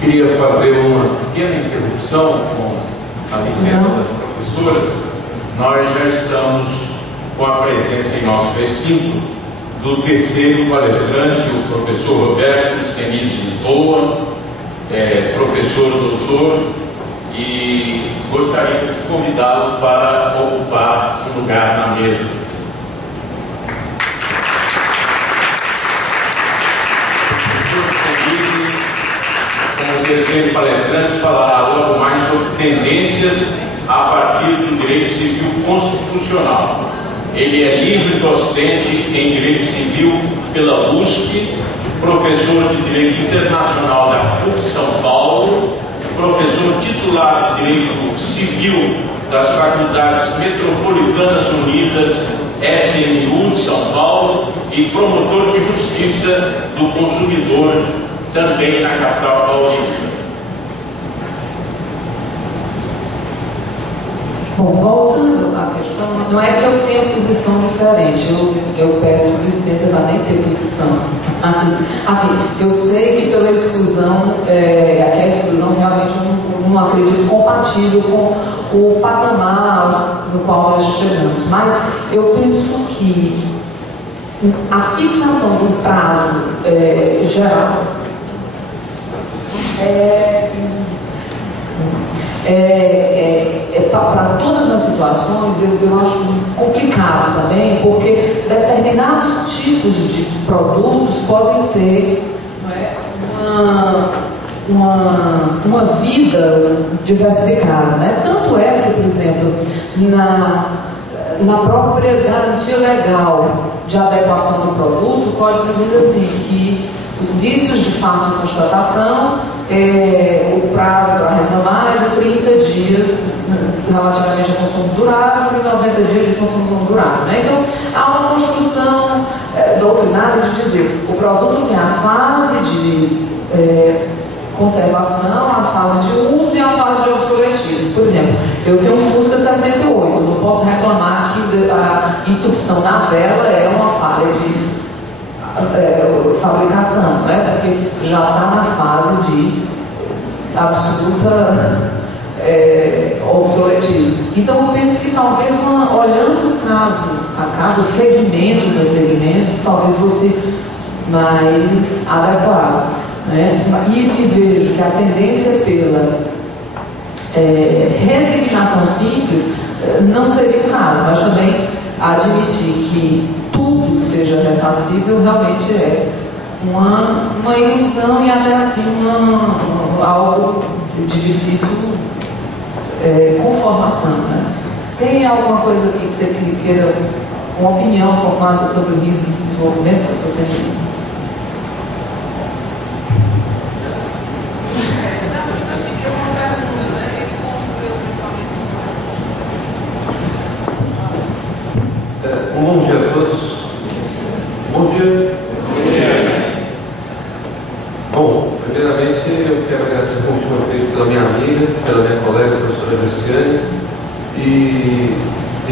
Queria fazer uma pequena interrupção com a licença das professoras. Nós já estamos com a presença em nosso recinto do terceiro palestrante, o professor Roberto Senis de Lisboa, professor doutor, e gostaríamos de convidá-lo para ocupar esse lugar na mesa. O terceiro palestrante falará logo mais sobre tendências a partir do direito civil constitucional. Ele é livre docente em direito civil pela USP, professor de direito internacional da PUC São Paulo, professor titular de direito civil das Faculdades Metropolitanas Unidas, FMU de São Paulo, e promotor de justiça do consumidor também na capital paulista. Bom, voltando à questão, não é que eu tenha posição diferente, eu peço licença para nem ter posição. Assim, eu sei que pela exclusão, a exclusão realmente eu não acredito compatível com o patamar no qual nós chegamos, mas eu penso que a fixação do prazo geral para todas as situações, eu acho complicado também, porque determinados tipos de produtos podem ter uma vida diversificada, né? Tanto é que, por exemplo, na própria garantia legal de adequação do produto, o código diz assim que os vícios de fácil constatação, o prazo para reclamar é de 30 dias relativamente a consumo durável e 90 dias de consumo não durável, né? Então, há uma construção doutrinária de dizer o produto tem a fase de conservação, a fase de uso e a fase de obsoletismo. Por exemplo, eu tenho um Fusca 68, eu não posso reclamar que a interrupção da vela é uma falha de fabricação, né? Porque já está na fase de absoluta obsoletismo. Então eu penso que talvez olhando caso a caso, segmentos a segmentos, talvez fosse mais adequado, né? E vejo que a tendência pela resignação simples não seria o caso, mas também admitir que tudo seja ressarcível realmente é uma ilusão e até assim algo de difícil conformação, né? Tem alguma coisa aqui que você queira, uma opinião formada sobre o risco de desenvolvimento, professor Senis? Bom dia a todos. Bom dia. Bom, primeiramente eu quero agradecer o convite feito pela minha amiga, pela minha colega, a professora Graciane, e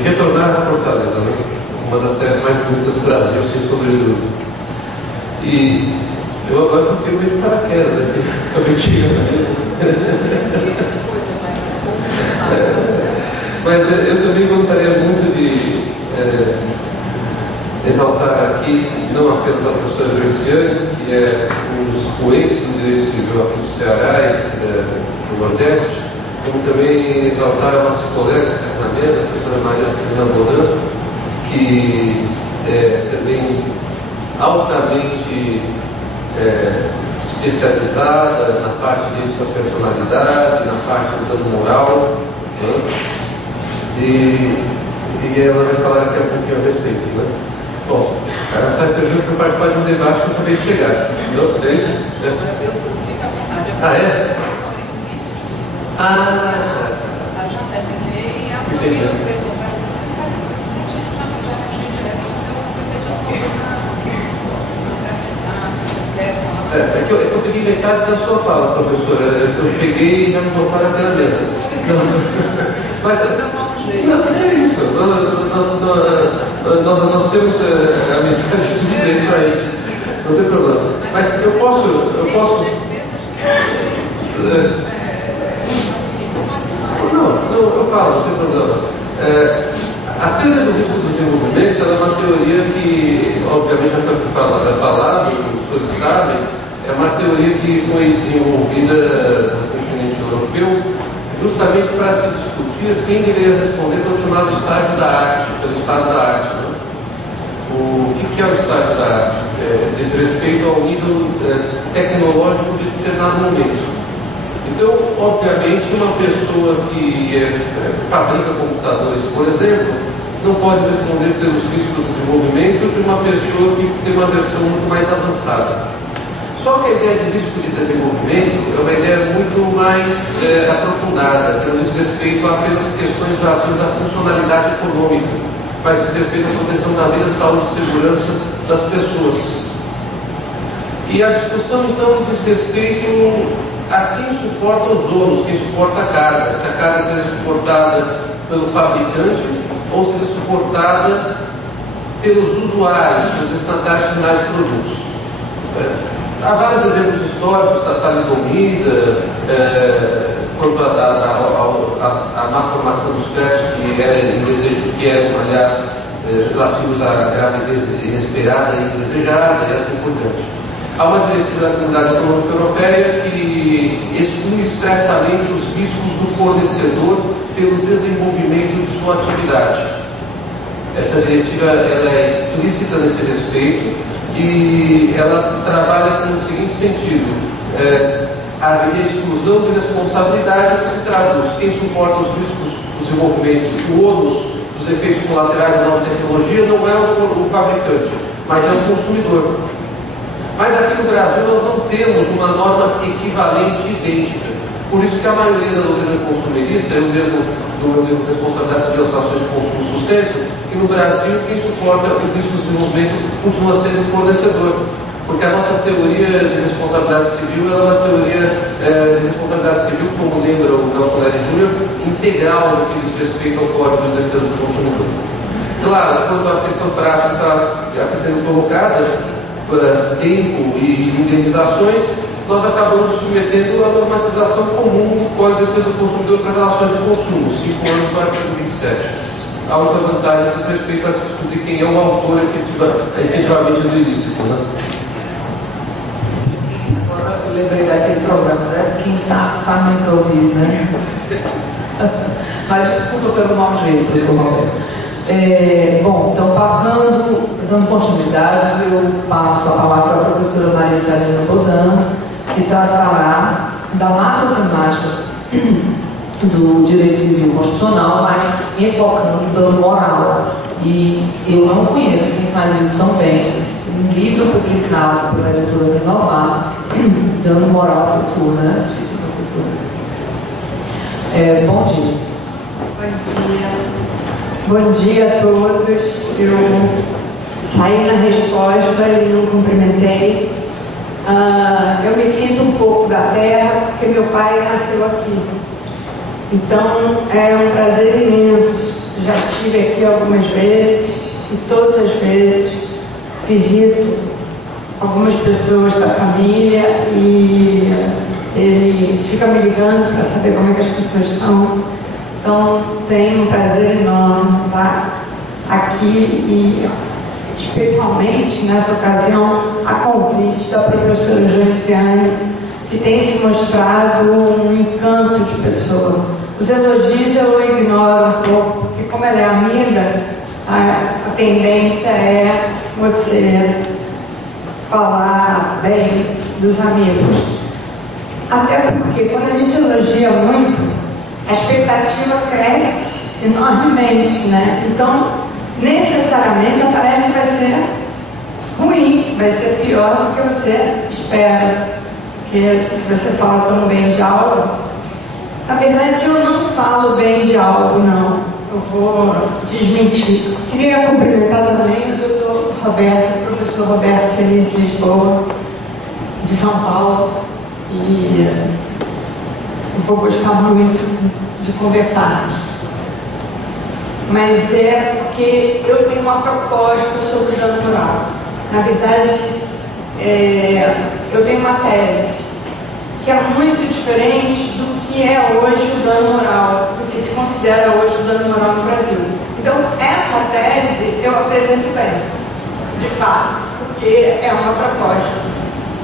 retornar a Fortaleza, né? Uma das terras mais bonitas do Brasil, sem sombra de dúvida. E eu agora fiquei meio de paraquedas aqui, acabei chegando nisso. Mas eu também gostaria muito de exaltar aqui não apenas a professora Graciane, que é um dos poetas do direito civil aqui do Ceará e do Nordeste, como também exaltar a nossa colega que está aqui na mesa, a professora Maria Celina Bonan, que é também altamente especializada na parte de sua personalidade, na parte do dano moral, né? E ela vai falar aqui um pouquinho a respeito, né? Bom, ela está interessante para participar de um debate que eu acabei de chegar. Não é isso? Ah, é? Já terminei e a Camila fez uma pergunta nesse sentido, já achei direção, então eu pensei de alguma coisa acrescentar, se você puder falar. É que eu peguei metade da sua fala, professora. Eu cheguei e já me botaram aqui na mesa. Mas não é isso. Nós temos amizade suficiente para isso. Não tem problema. Mas eu posso. Não, eu falo, não tem problema. A teoria do risco do desenvolvimento é uma teoria que, obviamente, já foi falado, os senhores sabem, é uma teoria que foi desenvolvida no continente europeu justamente para se discutir quem deveria responder pelo chamado estágio da arte, pelo estado da arte. Né? O que é o estágio da arte? Diz respeito ao nível tecnológico de determinado momento. Então, obviamente, uma pessoa que fabrica computadores, por exemplo, não pode responder pelos riscos do desenvolvimento de uma pessoa que tem uma versão muito mais avançada. Só que a ideia de risco de desenvolvimento é uma ideia muito mais aprofundada, que não diz respeito a apenas questões relativas à funcionalidade econômica, mas diz respeito à proteção da vida, saúde e segurança das pessoas. E a discussão, então, diz respeito a quem suporta os ônus, quem suporta a carga, se a carga seja suportada pelo fabricante ou seja suportada pelos usuários, pelos destinatários finais de produtos. Há vários exemplos históricos, da talidomida, quanto à má formação dos fetos, que eram, aliás, relativos à gravidez inesperada e indesejada, e assim por diante. Há uma diretiva da Comunidade Econômica Europeia que exclui expressamente os riscos do fornecedor pelo desenvolvimento de sua atividade. Essa diretiva ela é explícita nesse respeito e ela trabalha com o seguinte sentido: haveria exclusão de responsabilidade que se traduz quem suporta os riscos do desenvolvimento, o ônus dos efeitos colaterais da nova tecnologia não é o fabricante, mas é o consumidor. Mas aqui no Brasil nós não temos uma norma equivalente e idêntica. Por isso que a maioria da doutrina consumerista, eu mesmo do meu livro Responsabilidade Civil das Relações de Consumo e Sustento, que no Brasil quem suporta o risco de desenvolvimento continua sendo o fornecedor. Porque a nossa teoria de responsabilidade civil é uma teoria de responsabilidade civil, como lembra o Nelson Nery Júnior, integral no que diz respeito ao Código de Defesa do Consumidor. Claro, quando a questão prática está sendo colocada, por tempo e indenizações, nós acabamos submetendo a normatização comum do Código de Defesa do Consumidor para relações de consumo, 5 anos do artigo 27. Há outra vantagem diz respeito a se descobrir quem é o autor efetivamente do ilícito. Né? Agora eu lembrei daquele programa, né? Quem sabe faz no improviso, né? Mas desculpa pelo mau jeito, professor Roberto. Bom, então dando continuidade, eu passo a palavra para a professora Maria Celina Bodan, que tratará da macrotemática do direito civil constitucional, mas enfocando o dano moral. E eu não conheço quem faz isso tão bem. Um livro publicado pela editora Renovar, Dano Moral à Pessoa, né? Professora. Bom dia. Bom dia. Bom dia a todos. Eu saí na resposta e não cumprimentei. Eu me sinto um pouco da terra, porque meu pai nasceu aqui. Então, é um prazer imenso. Já estive aqui algumas vezes e todas as vezes visito algumas pessoas da família e ele fica me ligando para saber como é que as pessoas estão. Então, tenho um prazer enorme estar aqui e, especialmente nessa ocasião, a convite da professora Joiciane, que tem se mostrado um encanto de pessoa. Os elogios eu ignoro um pouco, porque como ela é amiga, a tendência é você falar bem dos amigos. Até porque quando a gente elogia muito, a expectativa cresce enormemente, né? Então, necessariamente a tarefa vai ser ruim, vai ser pior do que você espera. Porque se você fala tão bem de algo, na verdade eu não falo bem de algo, não. Eu vou desmentir. Queria cumprimentar também o doutor Roberto, o professor Roberto Feliz de Lisboa, de São Paulo, e eu vou gostar muito de conversarmos. Mas é porque eu tenho uma proposta sobre o dano moral. Na verdade, eu tenho uma tese que é muito diferente do que é hoje o dano moral, do que se considera hoje o dano moral no Brasil. Então, essa tese eu apresento bem, de fato, porque é uma proposta.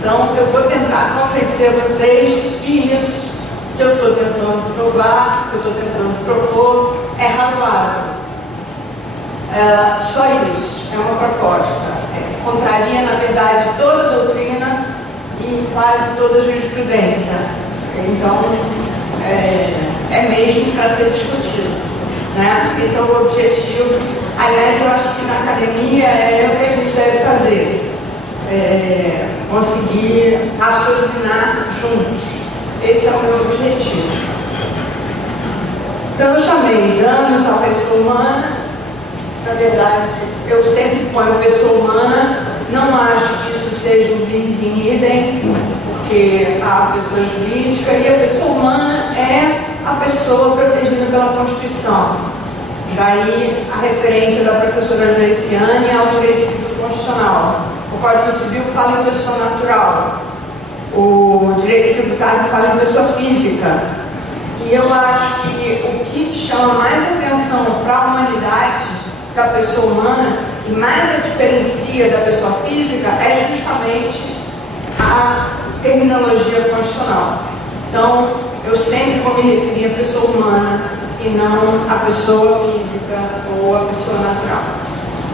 Então, eu vou tentar convencer vocês que isso que eu estou tentando provar, que eu estou tentando propor, é razoável. Só isso, é uma proposta. Contraria, na verdade, toda a doutrina e quase toda a jurisprudência. Então, é mesmo para ser discutido, né? Esse é o objetivo. Aliás, eu acho que na academia é o que a gente deve fazer. Conseguir raciocinar juntos. Esse é o meu objetivo. Então, eu chamei danos à pessoa humana. Na verdade, eu sempre ponho pessoa humana. Não acho que isso seja um bis in idem, porque há pessoa jurídica e a pessoa humana é a pessoa protegida pela Constituição. Daí a referência da professora Joiciane ao direito civil constitucional. O Código Civil fala em pessoa natural. O direito tributário fala em pessoa física. E eu acho que o que chama mais atenção para a humanidade da pessoa humana e mais a diferencia da pessoa física é justamente a terminologia constitucional. Então, eu sempre vou me referir à pessoa humana e não à pessoa física ou à pessoa natural.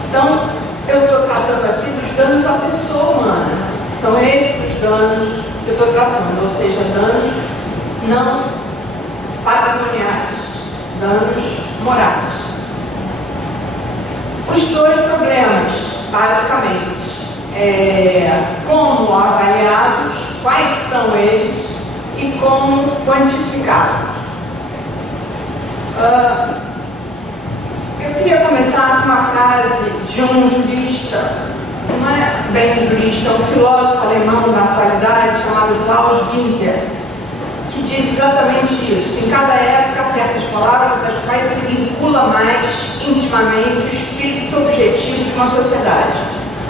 Então, eu estou tratando aqui dos danos à pessoa humana. São esses os danos que eu estou tratando, ou seja, danos não patrimoniais, danos morais. Os dois problemas, basicamente, como avaliados, quais são eles e como quantificados. Eu queria começar com uma frase de um jurista, não é bem um jurista, é um filósofo alemão da atualidade chamado Klaus Winter, que diz exatamente isso. Em cada época, certas palavras às quais se vincula mais intimamente o espírito objetivo de uma sociedade.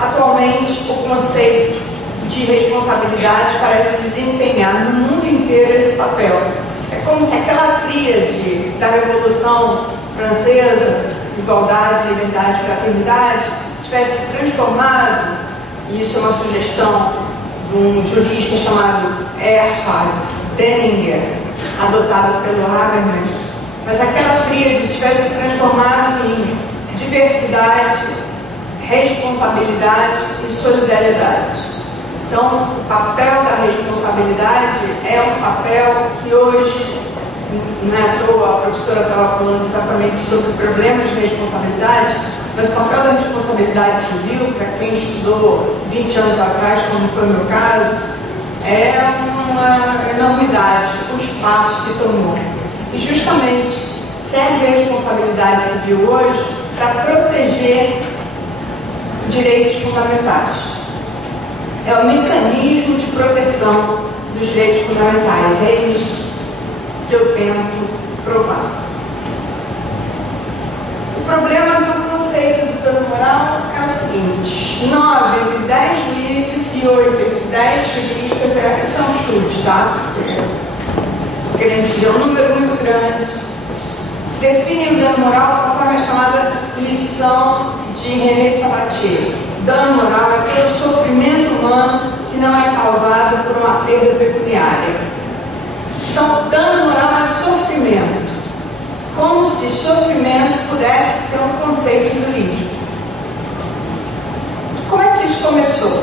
Atualmente, o conceito de responsabilidade parece desempenhar no mundo inteiro esse papel. É como se aquela tríade da Revolução Francesa, igualdade, liberdade e fraternidade, tivesse se transformado, e isso é uma sugestão de um jurista chamado Erhard Denninger, adotado pelo Habermas, mas aquela tríade tivesse se transformado em diversidade, responsabilidade e solidariedade. Então, o papel da responsabilidade é um papel que hoje, não é à toa, a professora estava falando exatamente sobre problemas de responsabilidade, mas o papel da responsabilidade civil, para quem estudou 20 anos atrás, como foi o meu caso, é uma enormidade o espaço que tomou. E justamente serve a responsabilidade civil hoje para proteger direitos fundamentais. É o mecanismo de proteção dos direitos fundamentais. É isso que eu tento provar. O problema do conceito do dano moral é o seguinte: 9 entre 10 juízes e 8 entre 10 juristas, isso é um chute, tá? Estou querendo dizer um número muito grande. Definem o dano moral conforme a chamada lição de René Sabatier. Dano moral é todo sofrimento humano que não é causado por uma perda pecuniária. Então, dano moral é sofrimento. Como se sofrimento pudesse ser um conceito jurídico. Como é que isso começou?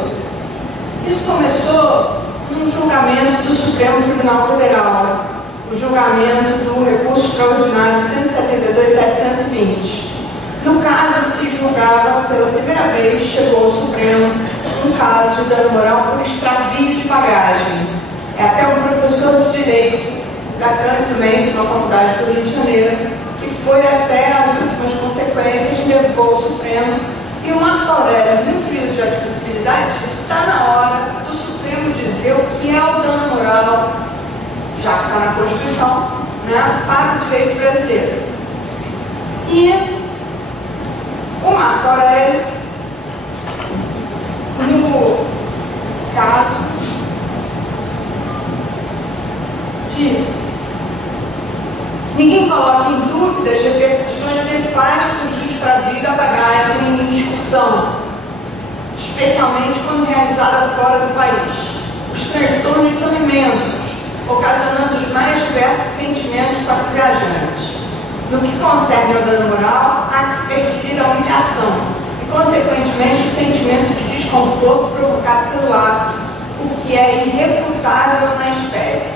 Isso começou num julgamento do Supremo Tribunal Federal, o julgamento do recurso extraordinário 172.720. No caso, se julgava, pela primeira vez, chegou ao Supremo, um caso de dano moral por extravio de bagagem. É até um professor de Direito da Cândido Mendes, na Faculdade do Rio de Janeiro, que foi até as últimas consequências, levou ao Supremo, e o Marco Aurélio, no juízo de admissibilidade, está na hora do Supremo dizer o que é o dano moral, já que está na Constituição, né, para o direito brasileiro. E o Marco Aurélio, no caso, disse. Ninguém coloca em dúvida as repercussões nefastas do extravio da bagagem em discussão, especialmente quando realizada fora do país. Os transtornos são imensos, ocasionando os mais diversos sentimentos para o viajante. No que concerne ao dano moral, há que se perquirir a humilhação e, consequentemente, o sentimento de desconforto provocado pelo ato, o que é irrefutável na espécie.